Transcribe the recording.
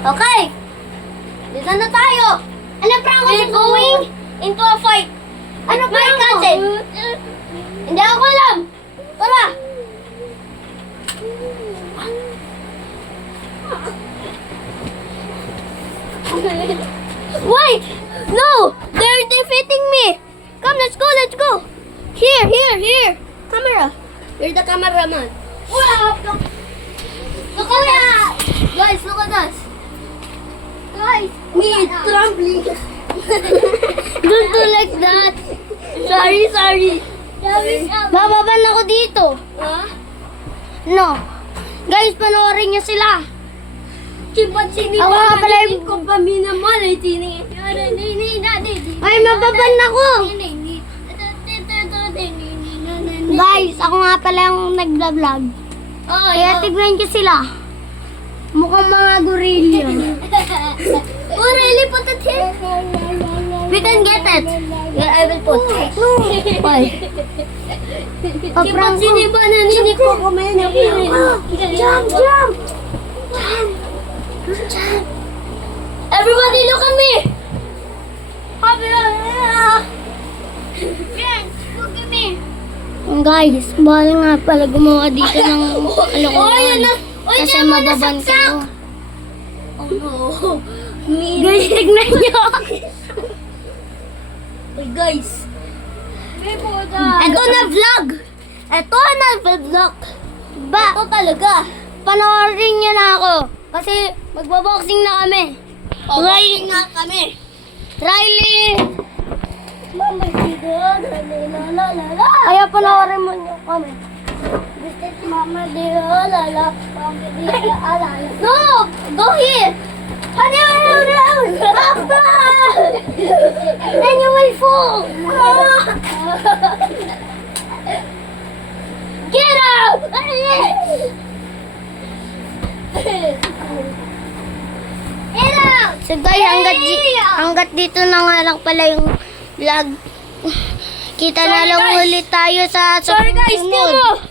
Okay. Dito na tayo. Ano prank kasi going into a fight? Ano my cousin? Hindi ako alam. Tara. Wait! No! They're defeating me! Come, let's go, let's go! Here! Camera! You're the cameraman. Wow! Look at that! Guys, look at us! Guys! Me trampling! Don't do like that! Sorry! Bababan ako dito! Huh? No! Guys, panoorin niyo sila! Ako nga pala yung... Ay, mababan ako! Guys, ako nga pala yung nag-vlog. Kaya tignan ko sila. Mukhang mga gorilla. Oh, really? Put it here? We can get it. Yeah, I will put it. Why? Chimpanzee ba naninig ko kumain? Jump! Everybody look at me! Look at me! Guys, bahal nga pala gumawa dito ng alokohan. Kasi mababan ko. Oh no. Guys, tignan nyo! Hey guys. Ito na vlog! Ito talaga. Panoorin nyo na ako. Kasi magbaboxing na kami. Boxing na kami. Riley! Mama, kaya panoorin mo nyo kami. Mama, no! Go here! Papa! Then you will fall! Get out! So guys, hanggat dito na nga lang pala yung vlog. Kita na lang ulit tayo sa Sorry guys, susunod.